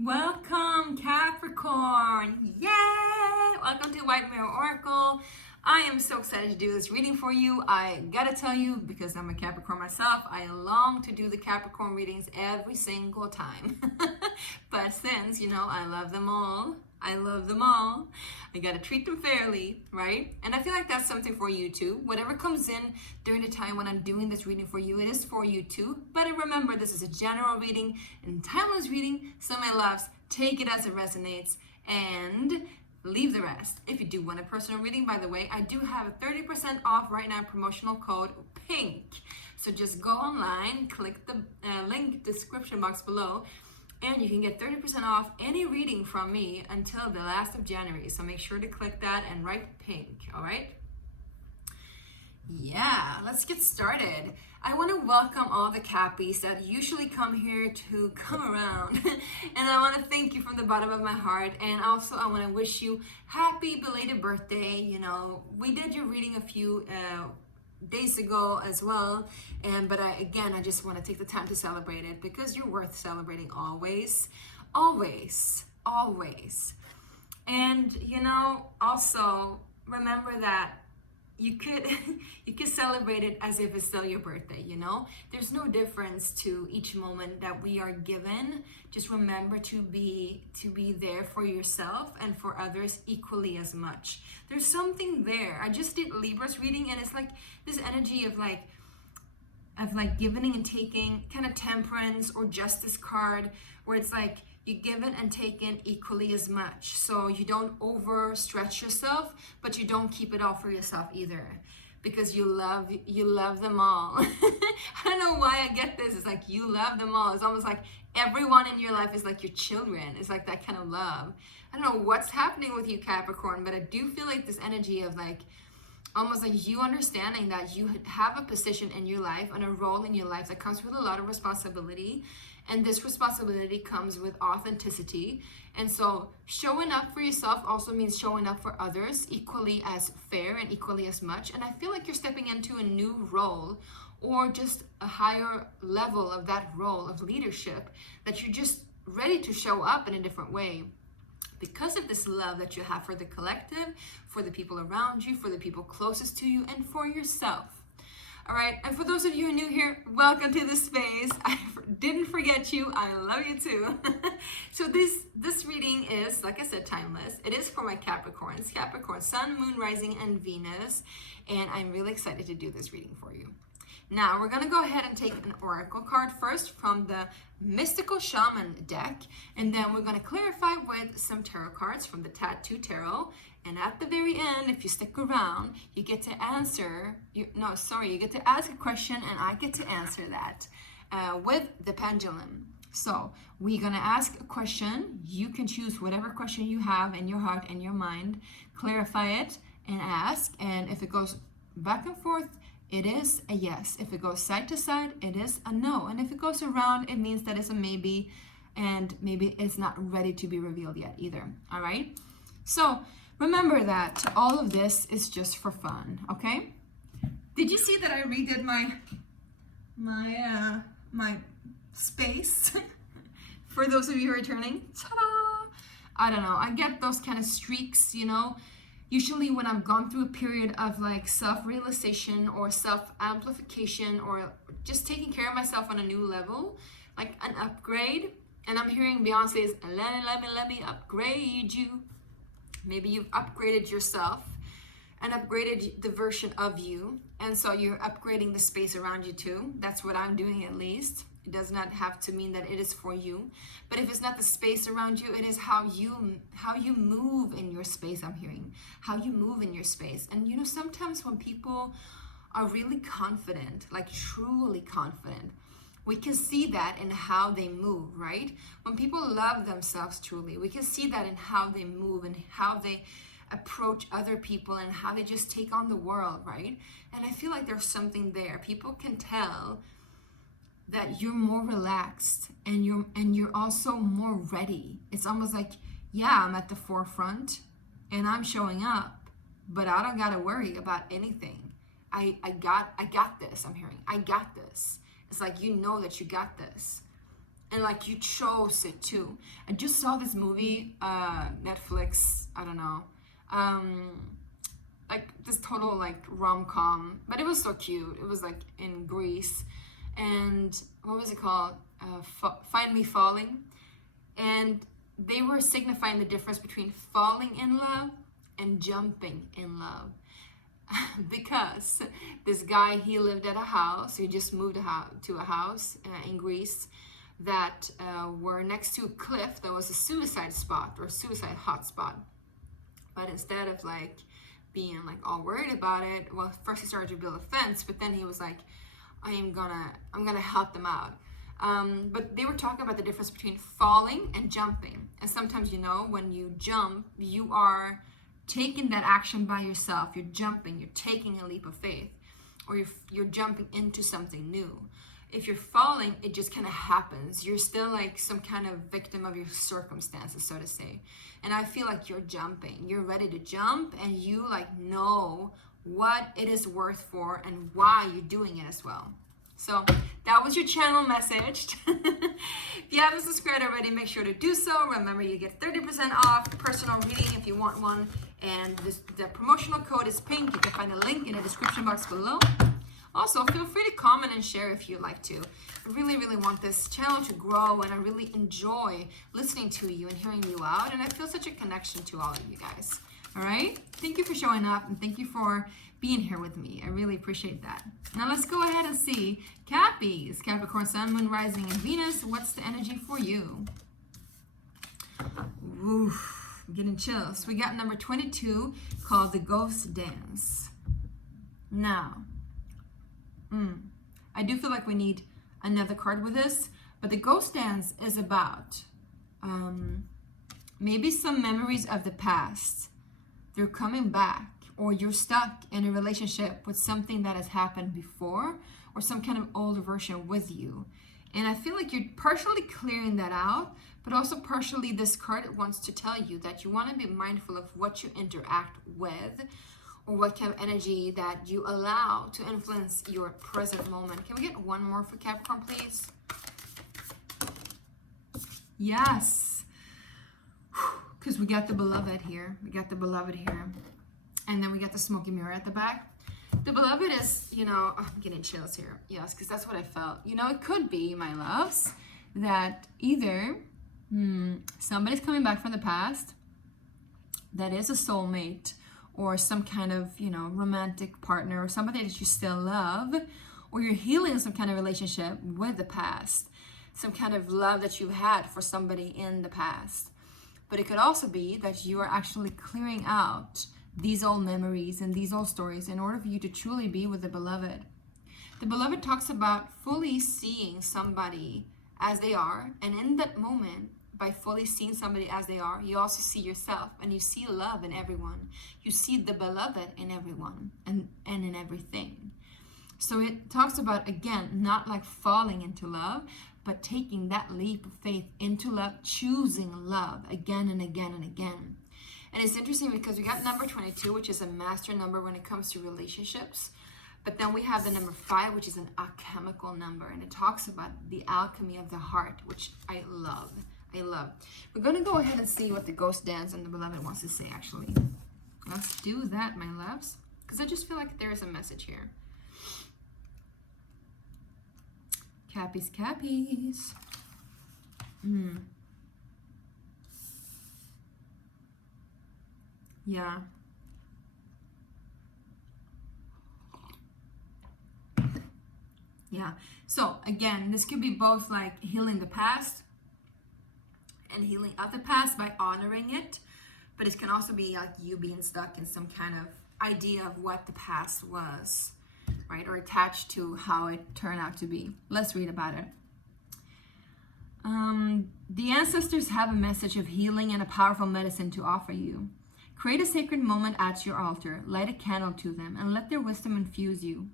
Welcome, Capricorn! Yay! Welcome to White Mirror Oracle. I am so excited to do this reading for you. I gotta tell you, because I'm a Capricorn myself, I long to do the Capricorn readings every single time. But since, I love them all, I gotta treat them fairly, right? And I feel like that's something for you too. Whatever comes in during the time when I'm doing this reading for you, it is for you too. But remember, this is a general reading and timeless reading, so my loves, take it as it resonates and leave the rest. If you do want a personal reading, by the way, I do have a 30% off right now, promotional code PINK. So just go online, click the link description box below, and you can get 30% off any reading from me until the last of January. So make sure to click that and write PINK, all right? Yeah, let's get started. I want to welcome all the Cappies that usually come here to come around. And I want to thank you from the bottom of my heart. And also I want to wish you happy belated birthday. We did your reading a few days ago as well. But I just want to take the time to celebrate it because you're worth celebrating always. Always. Always. And, also remember that you could celebrate it as if it's still your birthday. There's no difference to each moment that we are given. Just remember to be there for yourself and for others equally as much. There's something there. I just did Libra's reading, and it's like this energy of giving and taking, kind of temperance or justice card, where it's like you give it and take in equally as much. So you don't overstretch yourself, but you don't keep it all for yourself either, because you love them all. I don't know why I get this. It's like you love them all. It's almost like everyone in your life is like your children. It's like that kind of love. I don't know what's happening with you, Capricorn, but I do feel like this energy of almost like you understanding that you have a position in your life and a role in your life that comes with a lot of responsibility. And this responsibility comes with authenticity. And so showing up for yourself also means showing up for others equally as fair and equally as much. And I feel like you're stepping into a new role, or just a higher level of that role of leadership, that you're just ready to show up in a different way, because of this love that you have for the collective, for the people around you, for the people closest to you, and for yourself. All right, and for those of you who are new here, welcome to this space. I didn't forget you. I love you too. So this reading is, like I said, timeless. It is for my Capricorns, Capricorn, Sun, Moon, Rising, and Venus. And I'm really excited to do this reading for you. Now, we're going to go ahead and take an oracle card first from the Mystical Shaman deck, and then we're going to clarify with some tarot cards from the Tattoo Tarot. And at the very end, if you stick around, you get to you get to ask a question, and I get to answer that with the pendulum. So we're going to ask a question. You can choose whatever question you have in your heart and your mind, clarify it and ask. And if it goes back and forth, it is a yes. If it goes side to side, it is a no. And if it goes around, it means that it's a maybe, and maybe it's not ready to be revealed yet either. All right? So remember that all of this is just for fun, okay? Did you see that I redid my space? For those of you returning, ta-da! I don't know. I get those kind of streaks, usually when I've gone through a period of self-realization or self-amplification, or just taking care of myself on a new level, like an upgrade. And I'm hearing Beyonce's let me upgrade you. Maybe you've upgraded yourself and upgraded the version of you. And so you're upgrading the space around you too. That's what I'm doing, at least. It does not have to mean that it is for you. But if it's not the space around you, it is how you move in your space. I'm hearing how you move in your space. And sometimes when people are really confident, like truly confident, we can see that in how they move, right? When people love themselves truly, we can see that in how they move and how they approach other people and how they just take on the world, right? And I feel like there's something there. People can tell that you're more relaxed and you're also more ready. It's almost like, yeah, I'm at the forefront and I'm showing up, but I don't gotta worry about anything. I got this. I'm hearing, I got this. It's like, that you got this. and like you chose it too. I just saw this movie, Netflix, I don't know, like this total like rom-com, but it was so cute. It was like in Greece, and what was it called? Find Me Falling. And they were signifying the difference between falling in love and jumping in love. Because this guy, he lived at a house, he just moved to a house in Greece that were next to a cliff that was a suicide spot or a suicide hotspot. But instead of like being like all worried about it, well, first he started to build a fence, but then he was like, I'm gonna help them out. But they were talking about the difference between falling and jumping. And sometimes, you know, when you jump, you are taking that action by yourself. You're jumping, you're taking a leap of faith, or you're jumping into something new. If you're falling, it just kind of happens. You're still like some kind of victim of your circumstances, so to say. And I feel like you're jumping. You're ready to jump, and you like know what it is worth for and why you're doing it as well. So that was your channel message. If you haven't subscribed already, make sure to do so. Remember, you get 30% off personal reading if you want one. And the promotional code is pink. You can find a link in the description box below. Also, feel free to comment and share if you'd like to. I really, really want this channel to grow, and I really enjoy listening to you and hearing you out. And I feel such a connection to all of you guys. All right? Thank you for showing up, and thank you for being here with me. I really appreciate that. Now let's go ahead and see Cappies, Capricorn, Sun, Moon, Rising, and Venus. What's the energy for you? Oof, I'm getting chills. We got number 22 called the Ghost Dance. Now, I do feel like we need another card with this, but the Ghost Dance is about maybe some memories of the past. They're coming back, or you're stuck in a relationship with something that has happened before, or some kind of older version with you. And I feel like you're partially clearing that out, but also partially this card wants to tell you that you want to be mindful of what you interact with, or what kind of energy that you allow to influence your present moment. Can we get one more for Capricorn, please? Yes. Because we got the Beloved here. We got the Beloved here. And then we got the smoky mirror at the back. The Beloved is, you know, oh, I'm getting chills here. Yes, because that's what I felt. You know, it could be, my loves, that either somebody's coming back from the past that is a soulmate, or some kind of, you know, romantic partner, or somebody that you still love, or you're healing some kind of relationship with the past, some kind of love that you had for somebody in the past. But it could also be that you are actually clearing out these old memories and these old stories in order for you to truly be with the Beloved. The Beloved talks about fully seeing somebody as they are, and in that moment, by fully seeing somebody as they are, you also see yourself, and you see love in everyone. You see the Beloved in everyone and in everything. So it talks about, again, not like falling into love, but taking that leap of faith into love, choosing love again and again and again. And it's interesting because we got number 22, which is a master number when it comes to relationships. But then we have the number 5, which is an alchemical number. And it talks about the alchemy of the heart, which I love. I love. We're going to go ahead and see what the Ghost Dance and the Beloved wants to say, actually. Let's do that, my loves. Because I just feel like there is a message here. Cappies, Cappies. Yeah. Yeah. So, again, this could be both like healing the past and healing of the past by honoring it, but it can also be like you being stuck in some kind of idea of what the past was, right? Or attached to how it turned out to be. Let's read about it. The ancestors have a message of healing and a powerful medicine to offer you. Create a sacred moment at your altar, light a candle to them, and let their wisdom infuse you.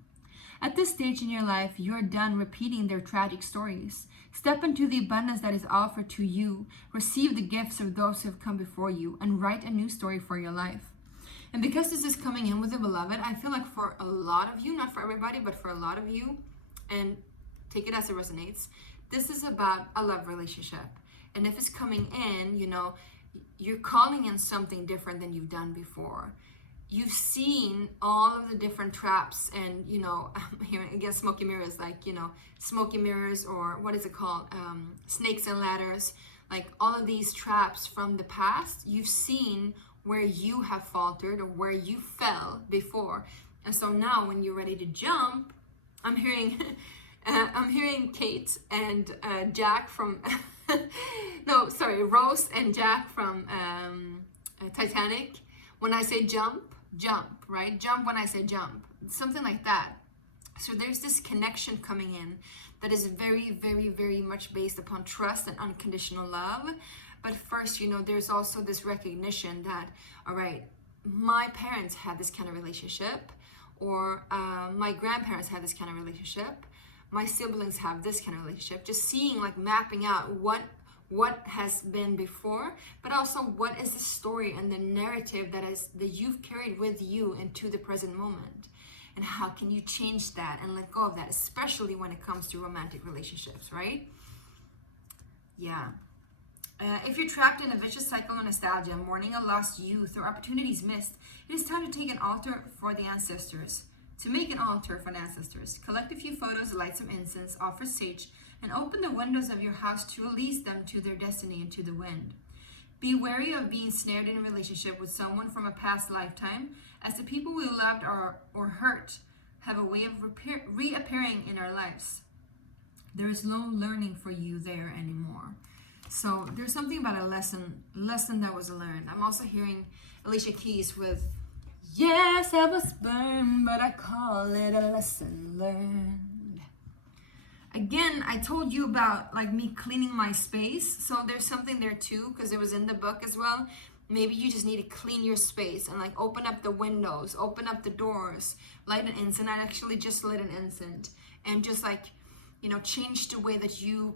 At this stage in your life, you are done repeating their tragic stories. Step into the abundance that is offered to you. Receive the gifts of those who have come before you, and write a new story for your life. And because this is coming in with the Beloved, I feel like for a lot of you, not for everybody, but for a lot of you, and take it as it resonates, This is about a love relationship. And if it's coming in, you know, you're calling in something different than you've done before. You've seen all of the different traps and, you know, here again, smoky mirrors, like, you know, smoky mirrors, or what is it called? Snakes and ladders, like all of these traps from the past. You've seen where you have faltered or where you fell before. And so now when you're ready to jump, I'm hearing, I'm hearing Kate and Jack from, no, sorry, Rose and Jack from Titanic. When I say jump, jump, right? Jump when I say jump, something like that. So there's this connection coming in that is very, very, very much based upon trust and unconditional love. But first, you know, there's also this recognition that, all right, my parents had this kind of relationship, or my grandparents had this kind of relationship, my siblings have this kind of relationship. Just seeing, like, mapping out what has been before, but also what is the story and the narrative that you've carried with you into the present moment, and how can you change that and let go of that, especially when it comes to romantic relationships, right? Yeah. If you're trapped in a vicious cycle of nostalgia, mourning a lost youth or opportunities missed, it is time to take an altar for the ancestors. To make an altar for the ancestors, collect a few photos, light some incense, offer sage, and open the windows of your house to release them to their destiny and to the wind. Be wary of being snared in a relationship with someone from a past lifetime, as the people we loved or hurt have a way of reappearing in our lives. There is no learning for you there anymore. So there's something about a lesson that was learned. I'm also hearing Alicia Keys with, yes, I was burned, but I call it a lesson learned. Again, I told you about, like, me cleaning my space. So there's something there too, because it was in the book as well. Maybe you just need to clean your space and, like, open up the windows, open up the doors, light an incense. I actually just lit an incense, and just, like, you know, change the way that you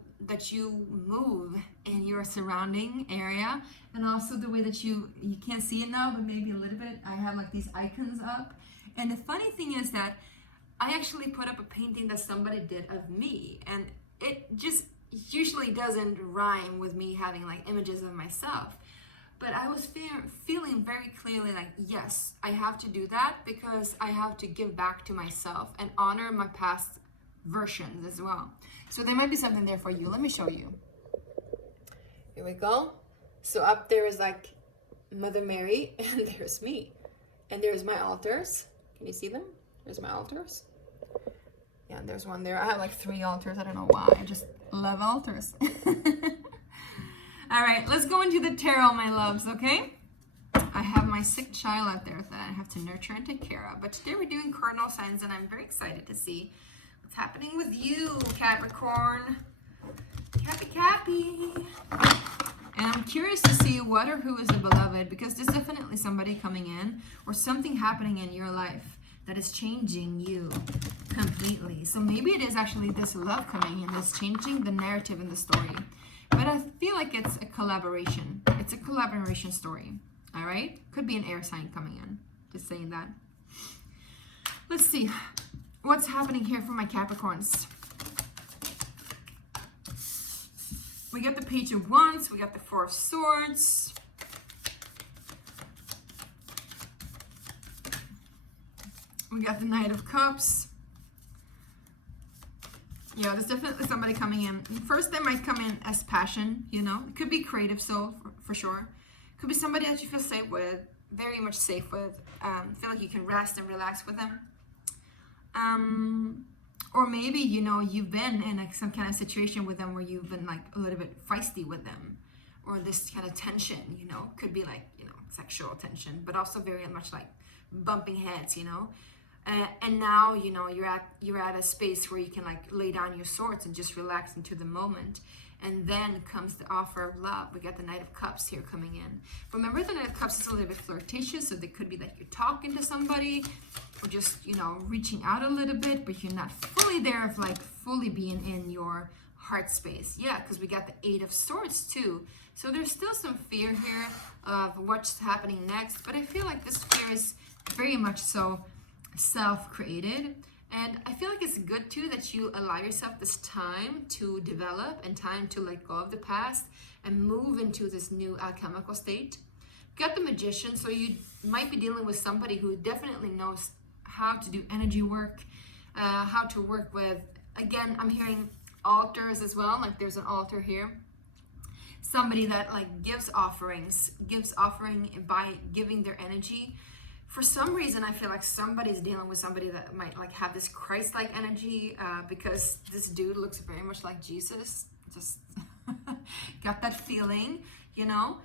move in your surrounding area, and also the way that you can't see it now, but maybe a little bit. I have, like, these icons up, and the funny thing is that I actually put up a painting that somebody did of me, and it just usually doesn't rhyme with me having, like, images of myself. But I was feeling very clearly like, yes, I have to do that, because I have to give back to myself and honor my past versions as well. So there might be something there for you. Let me show you. Here we go. So up there is, like, Mother Mary, and there's me, and there's my altars. Can you see them? There's my altars. Yeah, there's one there. I have, like, 3 altars. I don't know why. I just love altars. All right, let's go into the tarot, my loves, okay? I have my sick child out there that I have to nurture and take care of. But today we're doing cardinal signs, and I'm very excited to see what's happening with you, Capricorn. Cappy. And I'm curious to see what or who is the beloved, because there's definitely somebody coming in or something happening in your life that is changing you completely. So maybe it is actually this love coming in that's changing the narrative in the story. But I feel like it's a collaboration. It's a collaboration story. All right? Could be an air sign coming in. Just saying that. Let's see. What's happening here for my Capricorns? We got the Page of Wands. We got the Four of Swords. We got the Knight of Cups. Yeah, there's definitely somebody coming in. First, they might come in as passion, you know. It could be creative soul, for sure. Could be somebody that you feel safe with, very much safe with. Feel like you can rest and relax with them. Or maybe, you know, you've been in, like, some kind of situation with them where you've been, like, a little bit feisty with them. Or this kind of tension, you know. Could be, like, you know, sexual tension, but also very much, like, bumping heads, you know. And now, you know, you're at a space where you can, like, lay down your swords and just relax into the moment. And then comes the offer of love. We got the Knight of Cups here coming in. Remember, the Knight of Cups is a little bit flirtatious, so there could be that you're talking to somebody, or just, you know, reaching out a little bit, but you're not fully there of, like, fully being in your heart space. Yeah, because we got the Eight of Swords too. So there's still some fear here of what's happening next, but I feel like this fear is very much so self-created, And I feel like it's good too that you allow yourself this time to develop and time to let go of the past and move into this new alchemical state. You got the Magician, so you might be dealing with somebody who definitely knows how to do energy work, how to work with, again, I'm hearing altars as well, like there's an altar here. Somebody that like gives offering by giving their energy. For some reason, I feel like somebody's dealing with somebody that might like have this Christ-like energy, because this dude looks very much like Jesus. Just got that feeling, you know.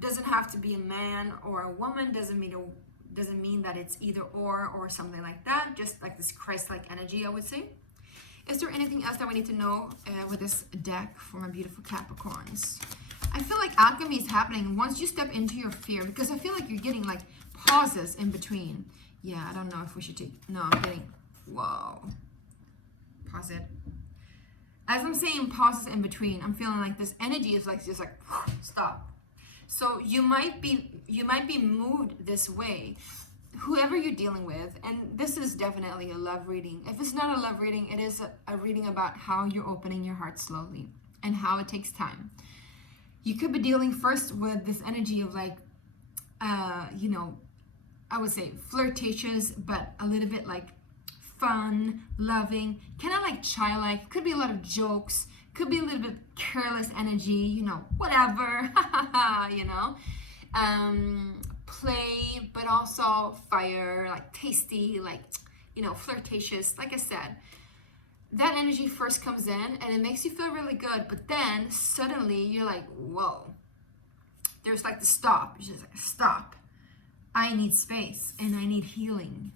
Doesn't have to be a man or a woman. Doesn't mean that it's either or something like that. Just like this Christ-like energy, I would say. Is there anything else that we need to know with this deck for my beautiful Capricorns? I feel like alchemy is happening once you step into your fear, because I feel like you're getting like pauses in between. Yeah, I don't know if we should take, no, I'm getting, whoa. Pause it. As I'm saying pauses in between, I'm feeling like this energy is like, just like, stop. So you might be moved this way. Whoever you're dealing with, and this is definitely a love reading. If it's not a love reading, it is a reading about how you're opening your heart slowly and how it takes time. You could be dealing first with this energy of like, you know, I would say flirtatious, but a little bit like fun, loving, kind of like childlike. Could be a lot of jokes, could be a little bit careless energy, you know, whatever, you know. Play, but also fire, like tasty, like, you know, flirtatious. Like I said, that energy first comes in and it makes you feel really good, but then suddenly you're like, whoa, there's like the stop. You're just like, stop, I need space and I need healing,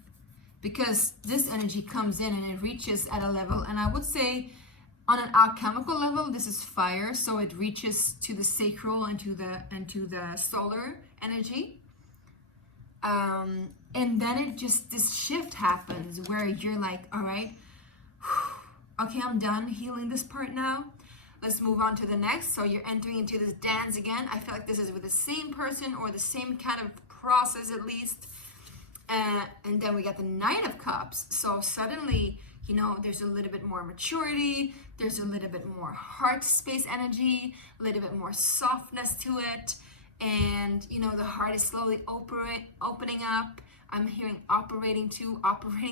because this energy comes in and it reaches at a level, and I would say on an alchemical level, this is fire, so it reaches to the sacral and to the solar energy. And then it just, this shift happens where you're like, all right, okay, I'm done healing this part now. Let's move on to the next. So you're entering into this dance again. I feel like this is with the same person or the same kind of process at least. And then we got the Knight of Cups. So suddenly, you know, there's a little bit more maturity. There's a little bit more heart space energy, a little bit more softness to it. And, you know, the heart is slowly opening up. I'm hearing operating.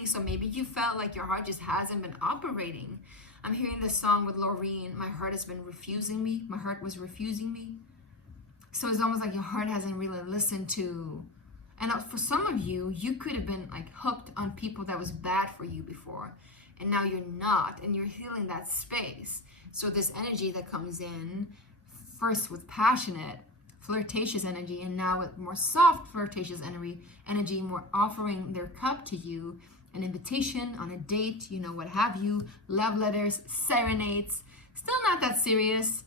So maybe you felt like your heart just hasn't been operating. I'm hearing this song with Loreen, my heart has been refusing me. My heart was refusing me. So it's almost like your heart hasn't really listened to. And for some of you, you could have been like hooked on people that was bad for you before. And now you're not, and you're healing that space. So this energy that comes in, first with passionate, flirtatious energy, and now with more soft flirtatious energy, more offering their cup to you, an invitation on a date, you know, what have you, love letters, serenades, still not that serious.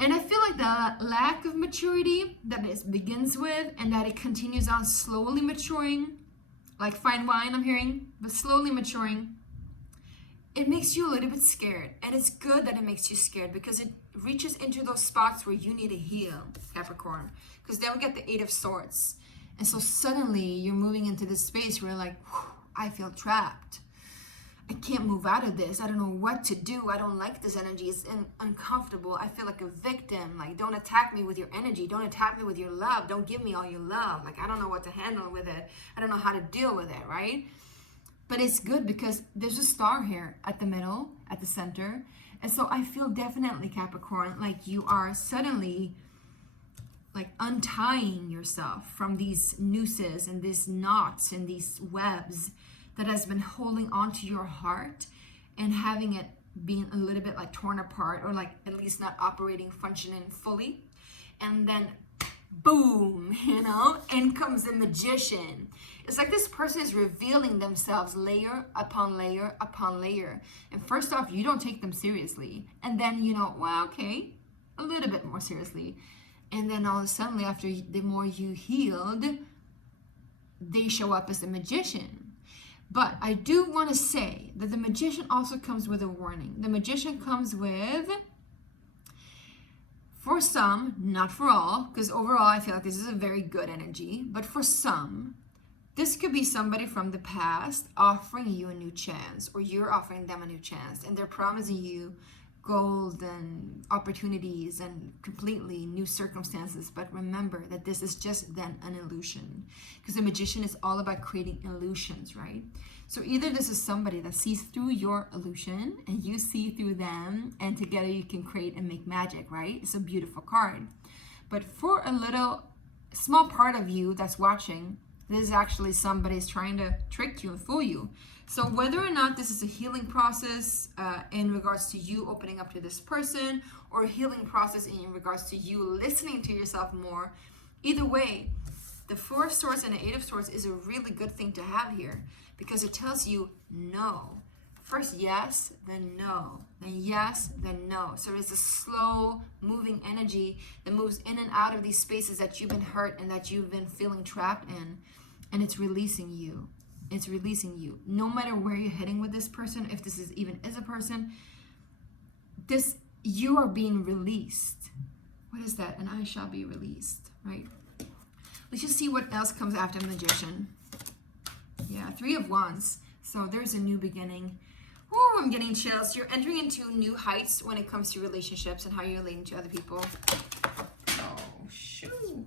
And I feel like the lack of maturity that it begins with and that it continues on slowly maturing, like fine wine I'm hearing, but slowly maturing, it makes you a little bit scared. And it's good that it makes you scared, because it reaches into those spots where you need to heal, Capricorn. Because then we get the Eight of Swords. And so suddenly you're moving into this space where you're like, I feel trapped. I can't move out of this. I don't know what to do. I don't like this energy. It's uncomfortable. I feel like a victim. Like, don't attack me with your energy. Don't attack me with your love. Don't give me all your love. Like, I don't know what to handle with it. I don't know how to deal with it, right? But it's good because there's a star here at the middle, at the center. And so I feel definitely, Capricorn, like you are suddenly like untying yourself from these nooses and these knots and these webs that has been holding onto your heart and having it being a little bit like torn apart, or like at least not operating, functioning fully. And then boom, you know, in comes the Magician. It's like this person is revealing themselves layer upon layer upon layer. And first off, you don't take them seriously. And then, you know, well, okay, a little bit more seriously. And then all of a sudden, after the more you healed, they show up as the Magician. But I do want to say that the Magician also comes with a warning. The Magician comes with, for some, not for all, because overall I feel like this is a very good energy, but for some, This could be somebody from the past offering you a new chance, or you're offering them a new chance, and they're promising you golden opportunities and completely new circumstances. But remember that this is just then an illusion, because the magician is all about creating illusions, right? So either this is somebody that sees through your illusion and you see through them, and together you can create and make magic, right? It's a beautiful card. But for a little small part of you that's watching, this is actually somebody's trying to trick you and fool you. So whether or not this is a healing process in regards to you opening up to this person, or a healing process in regards to you listening to yourself more, either way, the Four of Swords and the Eight of Swords is a really good thing to have here, because it tells you no. First yes, then no, then yes, then no. So it's a slow moving energy that moves in and out of these spaces that you've been hurt and that you've been feeling trapped in, and it's releasing you. It's releasing you. No matter where you're heading with this person, if this is even is a person, you are being released. What is that? And I shall be released, right? Let's just see what else comes after Magician. Yeah, Three of Wands. So there's a new beginning. Oh, I'm getting chills. You're entering into new heights when it comes to relationships and how you're relating to other people. Oh, shoot.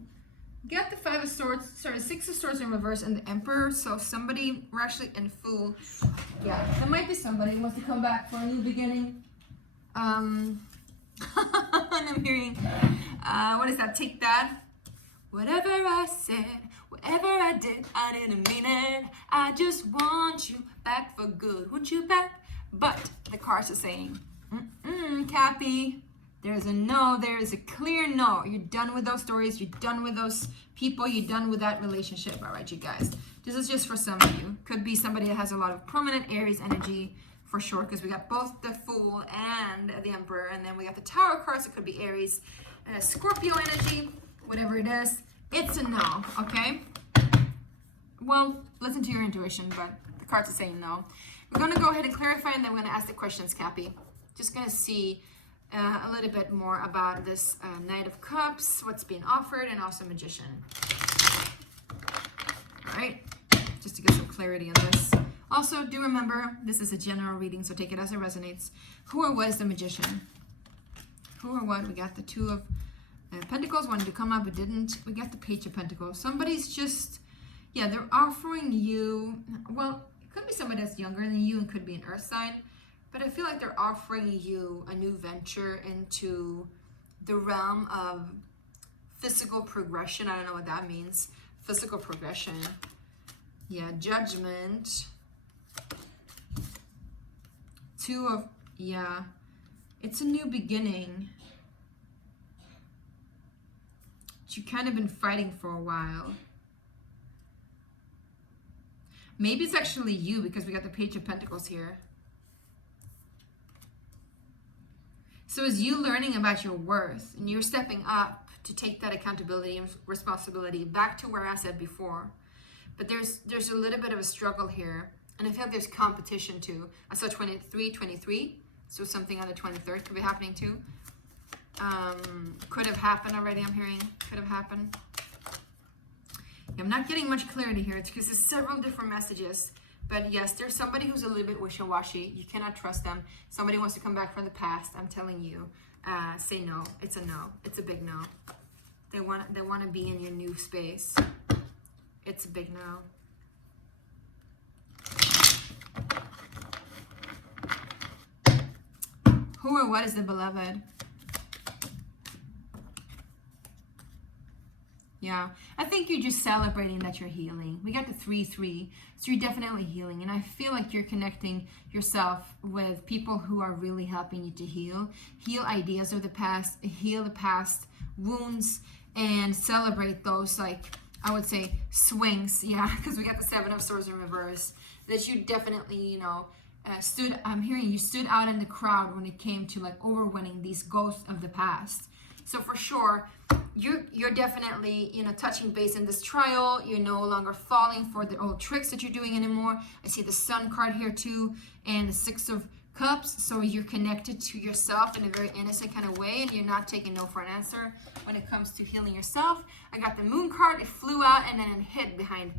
Got the Five of Swords, sorry, Six of Swords in reverse, and the Emperor. So somebody, we're actually in Fool. Yeah, there might be somebody who wants to come back for a new beginning. And I'm hearing, what is that? Take that. Whatever I said, whatever I did, I didn't mean it. I just want you back for good. Want you back? But the cards are saying, Cappy, there's a no. There is a clear no. You're done with those stories. You're done with those people. You're done with that relationship. All right, you guys. This is just for some of you. Could be somebody that has a lot of prominent Aries energy for sure, because we got both the Fool and the Emperor, and then we got the Tower cards. It could be Aries, Scorpio energy, whatever it is. It's a no, okay? Well, listen to your intuition, but the cards are saying no. We're going to go ahead and clarify, and then we're going to ask the questions, Cappy. Just going to see a little bit more about this Knight of Cups, what's being offered, and also Magician. All right, just to get some clarity on this. Also, do remember, this is a general reading, so take it as it resonates. Who or what is the Magician? Who or what? We got the Two of Pentacles wanted to come up, but didn't. We got the Page of Pentacles. Somebody's just, yeah, they're offering you, well, it could be somebody that's younger than you and could be an earth sign, but I feel like they're offering you a new venture into the realm of physical progression. I don't know what that means. Physical progression. Yeah, Judgment. Two of, yeah, it's a new beginning. You've kind of been fighting for a while. Maybe it's actually you, because we got the Page of Pentacles here. So it's you learning about your worth, and you're stepping up to take that accountability and responsibility back to where I said before. But there's a little bit of a struggle here, and I feel like there's competition too. I saw 23, so something on the 23rd could be happening too. Could have happened already, I'm hearing. Could have happened. Yeah, I'm not getting much clarity here. It's because there's several different messages. But yes, there's somebody who's a little bit wishy-washy. You cannot trust them. Somebody wants to come back from the past. I'm telling you, say no. It's a no. It's a big no. They want to be in your new space. It's a big no. Who or what is the beloved? Yeah, I think you're just celebrating that you're healing. We got the 3-3, so you're definitely healing. And I feel like you're connecting yourself with people who are really helping you to heal. Heal ideas of the past, heal the past wounds, and celebrate those, like, I would say, swings. Yeah, because we got the Seven of Swords in reverse. That you definitely, you know, I'm hearing you stood out in the crowd when it came to, like, overwinning these ghosts of the past. So for sure, you're definitely, you know, touching base in this trial. You're no longer falling for the old tricks that you're doing anymore. I see the Sun card here too, and the Six of Cups. So you're connected to yourself in a very innocent kind of way, and you're not taking no for an answer when it comes to healing yourself. I got the Moon card. It flew out and then it hid behind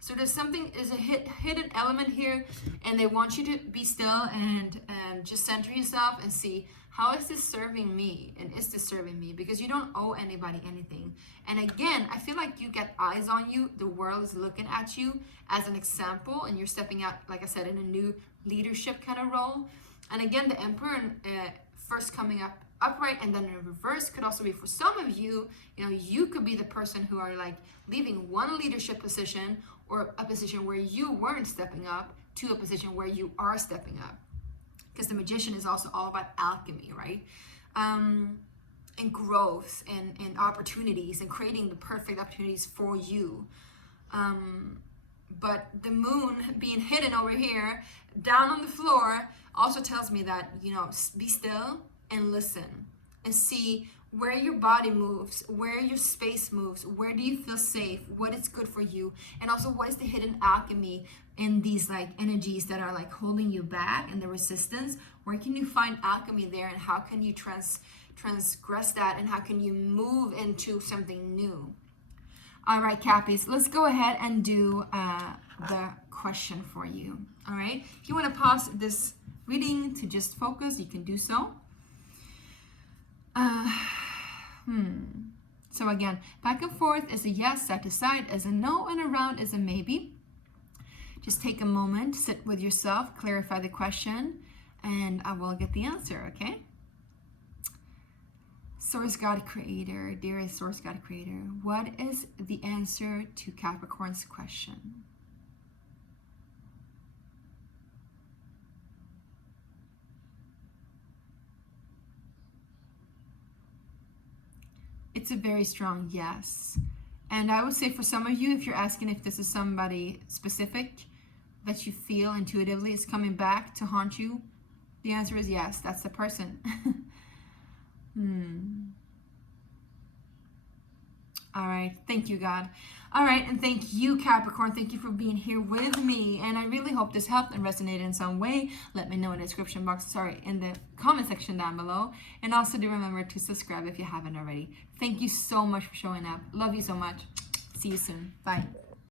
So there's a hidden element here, and they want you to be still and just center yourself and see, how is this serving me? And is this serving me? Because you don't owe anybody anything. And again, I feel like you get eyes on you. The world is looking at you as an example, and you're stepping out, like I said, in a new leadership kind of role. And again, the Emperor first coming up upright and then in reverse could also be for some of you, you could be the person who are like leaving one leadership position or a position where you weren't stepping up to a position where you are stepping up. Because the Magician is also all about alchemy, right? And growth and opportunities and creating the perfect opportunities for you. But the Moon being hidden over here, down on the floor, also tells me that, be still and listen and see where your body moves, where your space moves, where do you feel safe, what is good for you, and also what is the hidden alchemy in these like energies that are like holding you back and the resistance. Where can you find alchemy there, and how can you transgress that, and how can you move into something new? All right, Cappies, let's go ahead and do the question for you. All right, if you want to pause this reading to just focus, you can do so. So again, back and forth is a yes, side to side is a no, and around is a maybe. Just take a moment, sit with yourself, clarify the question, and I will get the answer, okay? Source God Creator, dearest Source God Creator, what is the answer to Capricorn's question? It's a very strong yes. And I would say for some of you, if you're asking if this is somebody specific that you feel intuitively is coming back to haunt you, the answer is yes, that's the person. All right, thank you, God. All right, and thank you, Capricorn. Thank you for being here with me. And I really hope this helped and resonated in some way. Let me know in the description box, in the comment section down below. And also do remember to subscribe if you haven't already. Thank you so much for showing up. Love you so much. See you soon. Bye.